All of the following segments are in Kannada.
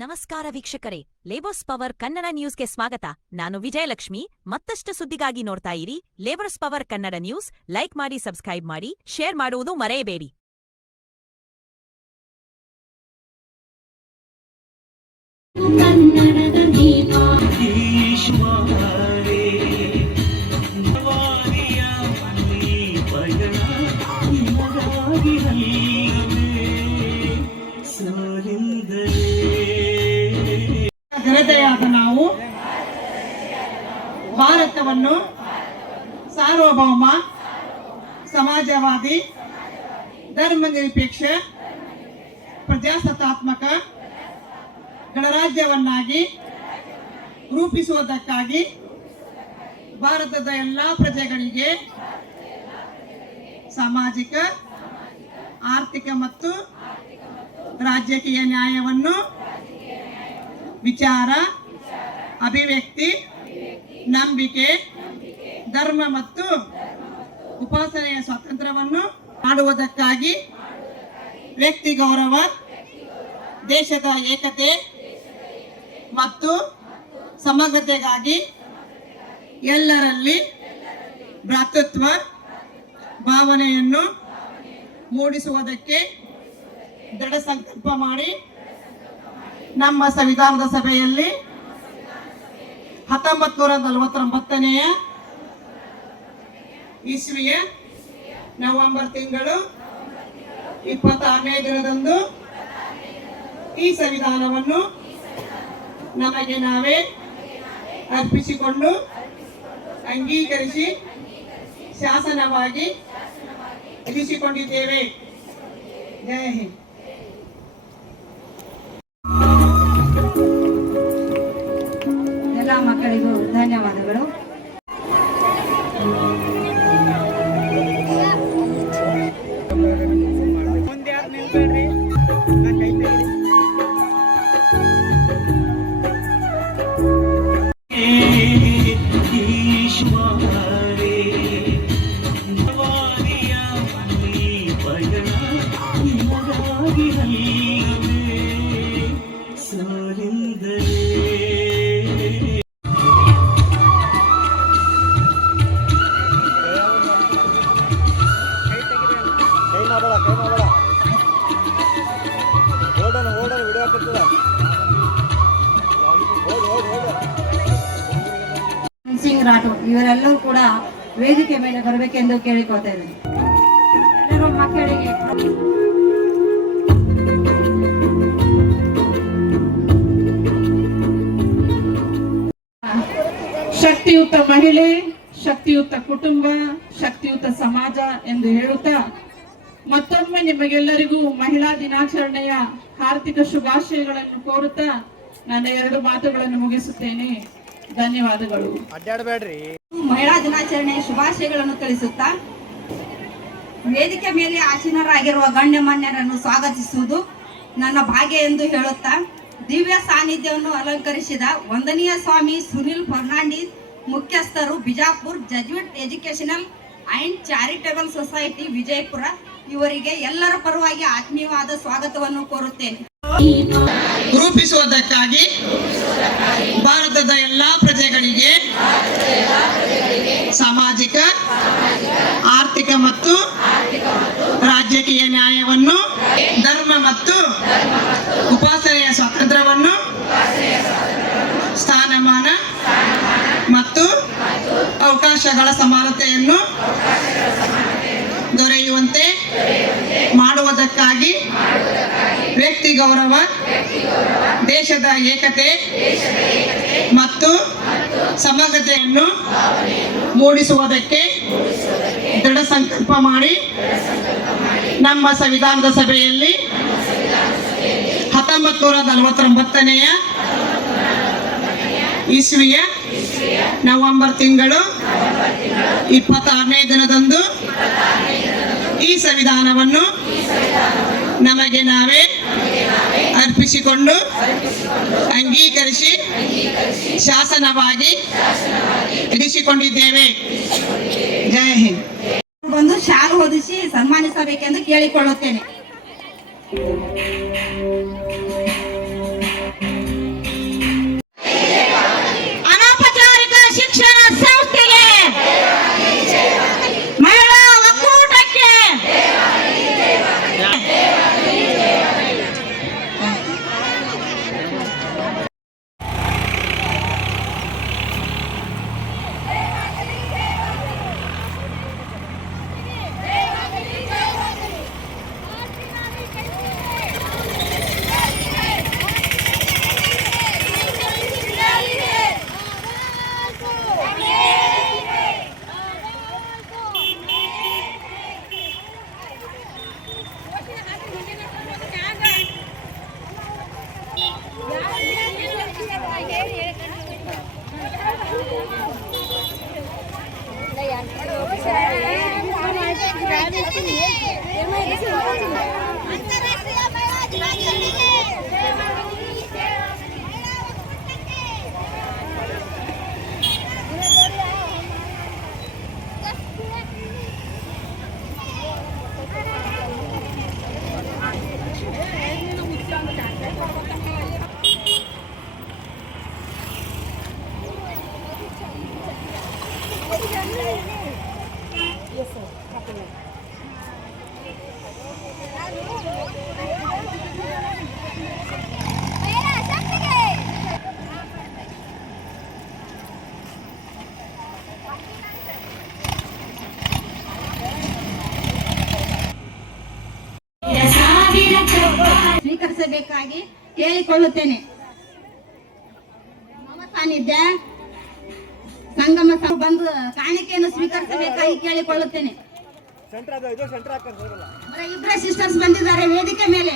ನಮಸ್ಕಾರ ವೀಕ್ಷಕರೇ, ಲೇಬರ್ಸ್ ಪವರ್ ಕನ್ನಡ ನ್ಯೂಸ್ಗೆ ಸ್ವಾಗತ. ನಾನು ವಿಜಯಲಕ್ಷ್ಮಿ. ಮತ್ತಷ್ಟು ಸುದ್ದಿಗಾಗಿ ನೋಡ್ತಾ ಇರಿ labours power Kannada news. Like ಮಾಡಿ, ಸಬ್ಸ್ಕ್ರೈಬ್ ಮಾಡಿ, ಶೇರ್ ಮಾಡುವುದು ಮರೆಯಬೇಡಿ. ಜನತೆಯಾದ ನಾವು ಭಾರತವನ್ನು ಸಾರ್ವಭೌಮ, ಸಮಾಜವಾದಿ, ಧರ್ಮನಿರಪೇಕ್ಷ, ಪ್ರಜಾಸತ್ತಾತ್ಮಕ ಗಣರಾಜ್ಯವನ್ನಾಗಿ ರೂಪಿಸುವುದಕ್ಕಾಗಿ ಭಾರತದ ಎಲ್ಲ ಪ್ರಜೆಗಳಿಗೆ ಸಾಮಾಜಿಕ, ಆರ್ಥಿಕ ಮತ್ತು ರಾಜಕೀಯ ನ್ಯಾಯವನ್ನು, ವಿಚಾರ, ಅಭಿವ್ಯಕ್ತಿ, ನಂಬಿಕೆ, ಧರ್ಮ ಮತ್ತು ಉಪಾಸನೆಯ ಸ್ವಾತಂತ್ರ್ಯವನ್ನು ಮಾಡುವುದಕ್ಕಾಗಿ ವ್ಯಕ್ತಿ ಗೌರವ, ದೇಶದ ಏಕತೆ ಮತ್ತು ಸಮಗ್ರತೆಗಾಗಿ ಎಲ್ಲರಲ್ಲಿ ಭ್ರಾತೃತ್ವ ಭಾವನೆಯನ್ನು ಮೂಡಿಸುವುದಕ್ಕೆ ದೃಢ ಸಂಕಲ್ಪ ಮಾಡಿ ನಮ್ಮ ಸಂವಿಧಾನದ ಸಭೆಯಲ್ಲಿ 1949ನೇ ಇಸ್ವಿಯ ನವೆಂಬರ್ ತಿಂಗಳು 26ನೇ ದಿನದಂದು ಈ ಸಂವಿಧಾನವನ್ನು ನಮಗೆ ನಾವೇ ಅರ್ಪಿಸಿಕೊಂಡು ಅಂಗೀಕರಿಸಿ ಶಾಸನವಾಗಿ ಇರಿಸಿಕೊಂಡಿದ್ದೇವೆ. ಜೈ ಹಿಂದ್. ಎಲ್ಲ ಮಕ್ಕಳಿಗೂ ಧನ್ಯವಾದಗಳು. ಸಿಂಗ್ ರಾಠೋಡ್ ಇವರೆಲ್ಲರೂ ಕೂಡ ವೇದಿಕೆ ಮೇಲೆ ಬರಬೇಕೆಂದು ಕೇಳಿಕೊಳ್ತಾ ಇದ್ದೇನೆ. ಎಲ್ಲರೂ ಮಕ್ಕಳಿಗೆ ಶಕ್ತಿಯುತ ಮಹಿಳೆ, ಶಕ್ತಿಯುತ ಕುಟುಂಬ, ಶಕ್ತಿಯುತ ಸಮಾಜ ಎಂದು ಹೇಳುತ್ತಾ ಮತ್ತೊಮ್ಮೆ ನಿಮಗೆಲ್ಲರಿಗೂ ಮಹಿಳಾ ದಿನಾಚರಣೆಯ ಹಾರ್ದಿಕ ಶುಭಾಶಯಗಳನ್ನು ಕೋರುತ್ತಾ ನನ್ನ 2 ಮಾತುಗಳನ್ನು ಮುಗಿಸುತ್ತೇನೆ. ಧನ್ಯವಾದಗಳು. ಮಹಿಳಾ ದಿನಾಚರಣೆಯ ಶುಭಾಶಯಗಳನ್ನು ತಿಳಿಸುತ್ತಾ ವೇದಿಕೆ ಮೇಲೆ ಆಸೀನರಾಗಿರುವ ಗಣ್ಯಮಾನ್ಯರನ್ನು ಸ್ವಾಗತಿಸುವುದು ನನ್ನ ಭಾಗ್ಯ ಎಂದು ಹೇಳುತ್ತಾ ದಿವ್ಯ ಸಾನ್ನಿಧ್ಯವನ್ನು ಅಲಂಕರಿಸಿದ ವಂದನೀಯ ಸ್ವಾಮಿ ಸುನಿಲ್ ಫರ್ನಾಂಡಿಸ್, ಮುಖ್ಯಸ್ಥರು, Bijapur Jesuit educational and charitable society, Vijayapura, ಇವರಿಗೆ ಎಲ್ಲರ ಪರವಾಗಿ ಆತ್ಮೀಯವಾದ ಸ್ವಾಗತವನ್ನು ಕೋರುತ್ತೇನೆ. ರೂಪಿಸುವುದಕ್ಕಾಗಿ ಭಾರತದ ಎಲ್ಲ ಪ್ರಜೆಗಳಿಗೆ ಸಾಮಾಜಿಕ, ಆರ್ಥಿಕ ಮತ್ತು ರಾಜಕೀಯ ನ್ಯಾಯವನ್ನು, ಧರ್ಮ ಮತ್ತು ಉಪಾಸನೆಯ ಸ್ವಾತಂತ್ರ್ಯವನ್ನು, ಸ್ಥಾನಮಾನ ಮತ್ತು ಅವಕಾಶಗಳ ಸಮಾನತೆಯನ್ನು ದೊರೆಯುವಂತೆ ಮಾಡುವುದಕ್ಕಾಗಿ ವ್ಯಕ್ತಿ ಗೌರವ, ದೇಶದ ಏಕತೆ ಮತ್ತು ಸಮಗ್ರತೆಯನ್ನು ಮೂಡಿಸುವುದಕ್ಕೆ ದೃಢ ಸಂಕಲ್ಪ ಮಾಡಿ ನಮ್ಮ ಸಂವಿಧಾನದ ಸಭೆಯಲ್ಲಿ 1949ನೇ ಇಸ್ವಿಯ ನವೆಂಬರ್ ತಿಂಗಳು 26ನೇ ದಿನದಂದು ಈ ಸಂವಿಧಾನವನ್ನು ನಮಗೆ ನಾವೇ ಅರ್ಪಿಸಿಕೊಂಡು ಅಂಗೀಕರಿಸಿ ಶಾಸನವಾಗಿ ಇರಿಸಿಕೊಂಡಿದ್ದೇವೆ. ಜೈ ಹಿಂದ್. ಒಂದು ಶಾಲು ಹೊದಿಸಿ ಸನ್ಮಾನಿಸಬೇಕೆಂದು ಕೇಳಿಕೊಳ್ಳುತ್ತೇನೆ. ಅಂತಾರಾಷ್ಟ್ರೀಯ ಮಹಿಳಾ ದಿನಾಚರಣೆಗೆ ಮಹಿಳಾ ಶಕ್ತಿಗೆ ಸ್ವೀಕರಿಸಬೇಕಾಗಿ ಕೇಳಿಕೊಳ್ಳುತ್ತೇನೆ. ಮಮ ಸಾನ್ನಿಧ್ಯ ಸಂಗಮ ಬಂದು ಕಾಣಿಕೆಯನ್ನು ಸ್ವೀಕರಿಸಬೇಕಾಗಿ ಕೇಳಿಕೊಳ್ಳುತ್ತೇನೆ. ಇಬ್ಬರೇ ಸಿಸ್ಟರ್ಸ್ ಬಂದಿದ್ದಾರೆ ವೇದಿಕೆ ಮೇಲೆ.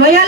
ಲೋಯಲ್